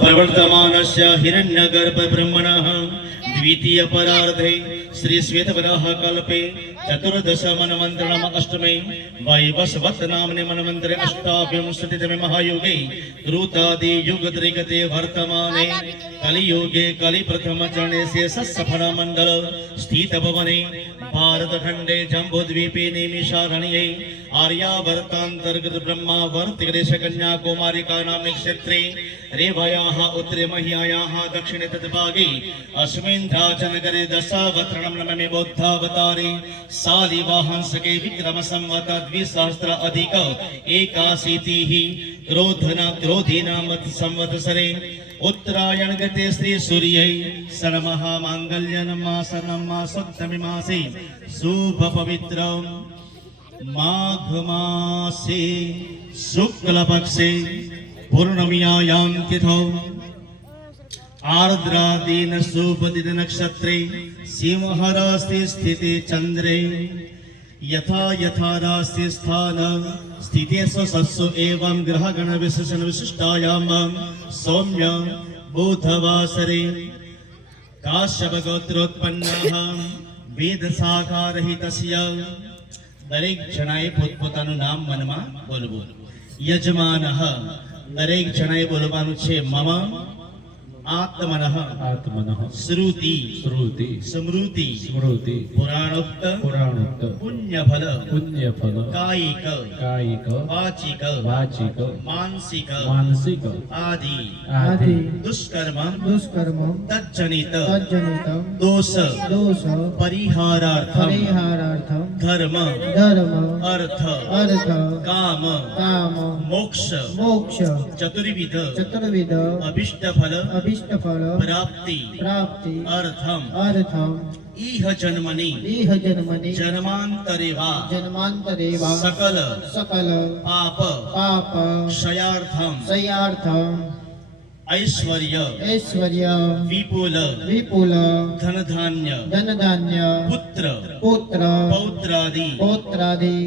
प्रवर्तमानस्य हिरण्यगर्भब्रह्मणः द्वितीय परार्धे श्री श्वेतवराह कल्पे चतुर्दश मनमन्त्रणम् अष्टमे वैवस्वत नाम्ने मनमन्त्रे अष्टाविंशतितमे महायुगे कृतादि युगत्रिगते वर्तमाने कलियुगे कलिप्रथमचरणे शेषसफलमण्डल स्थितभवने भारतखण्डे जम्बूद्वीपे निमिषारण्ये आर्यावर्तान्तर्गत ब्रह्मावर्तिकदेश कन्याकुमारिका नाम्ने क्षेत्रे रेवायाः उत्तरे मह्यायाः दक्षिणे तद्भागे अस्मिन् राजनगरे दशावतरणं नममे बौद्धावतारे शालिवाहनसके विक्रम संवत 2000 क्रोधीनामत संवत्सरे उत्तरायण गते श्री सूर्यै सप्तमी मासे शुभ पवित्र माघ मासे शुक्ल पक्षे पूर्णमियायां तिथौ आर्द्रादीन शुभदिन नक्षत्रे सिंहराशि स्थिते चंद्रे यथा यथा राशि स्थान स्थिते स्वसस्सु एवं ग्रहगण विशेषण विशिष्टायां सौम्य बुधवासरे काश्यप गोत्रोत्पन्नः वेद शाखारहितस्य दरेक जनाए પોતપોતાનું નામ મનમાં બોલવું. યજમાનઃ દરેક જણાએ બોલવાનું છે મમ આત્મનઃ શ્રુતિ સ્મૃતિ પુરાણોક્ત પુણ્યફલ કાયિક વાચિક માનસિક આદિ દુષ્કર્મ તજ્જનિત દોષ પરિહારાર્થમ ધર્મ અર્થ કામ મોક્ષ ચતુર્વિધ અભિષ્ટફલ प्राप्ति अर्थम इह जन्मनि जन्मांतरे वा सकल पाप क्षयार्थम ऐश्वर्य विपुल धन धान्य पुत्र पौत्रादि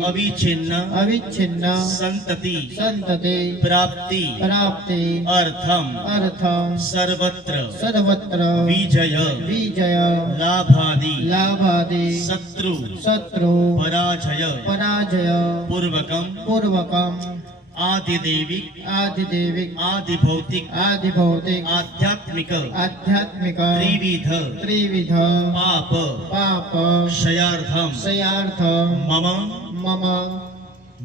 अविच्छिन्न संतति प्राप्ति अर्थम सर्वत्र विजय लाभादि शत्रु पराजय पूर्वकम आदिदेविक आदिभौतिक आध्यात्मिक त्रिविध पाप क्षयार्थम मम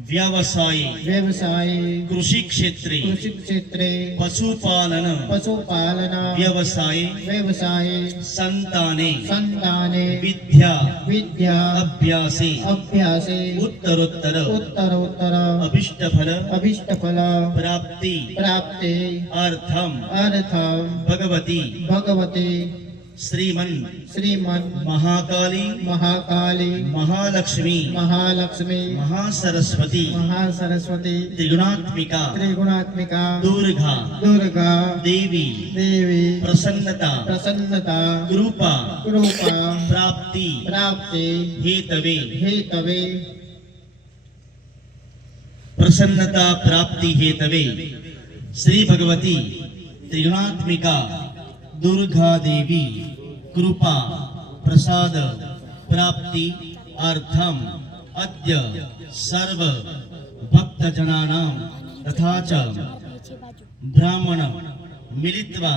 व्यवसाय कृषि क्षेत्रे पशुपालन व्यवसाय संताने विद्या अभ्यासे उत्तरोत्तर अभिष्टफल प्राप्ति अर्थम भगवती श्रीमन महाकाली महालक्ष्मी महासरस्वती त्रिगुणात्मिका दुर्गा देवी प्रसन्नता कृपा प्राप्ति हेतवे प्रसन्नता प्राप्ति हेतवे श्री भगवती त्रिगुणात्मिका दुर्गा देवी कृपा प्रसाद प्राप्ति अर्थम अद्य सर्व भक्त जनानां तथा च ब्राह्मण मिलित्वा